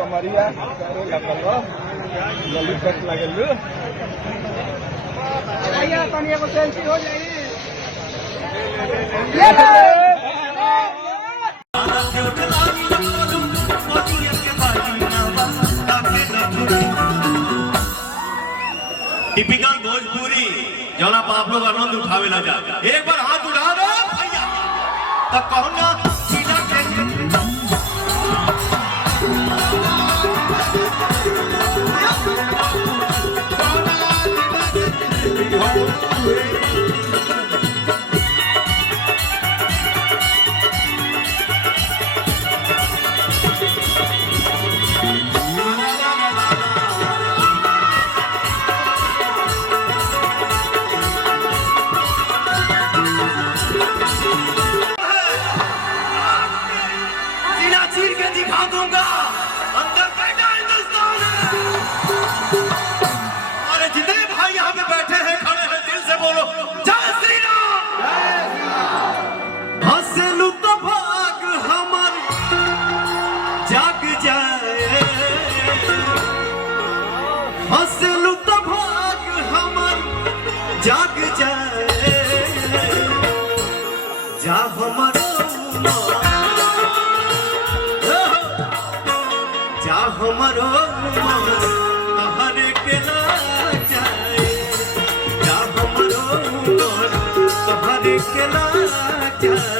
कमरिया जल्दी कट लगल सेल्फी हो जाए। टिपिकल भोजपुरी जौन आप लोग आनंद उठावे ला जा एक बार हाथ उठा दो भैया तब कहूंगा चीर के दिखा दूंगा अंदर बैठा हिंदुस्तान है। अरे जितने भाई यहाँ पे बैठे हैं खड़े हैं दिल से बोलो जय श्री राम। हंसलू तो भाग हमर जाग जाए, हंसलू तो भाग हमर जाग जाए, जा हमर हमारो तहरे के ना जाए, जा हमारो तहरे के ना जाए।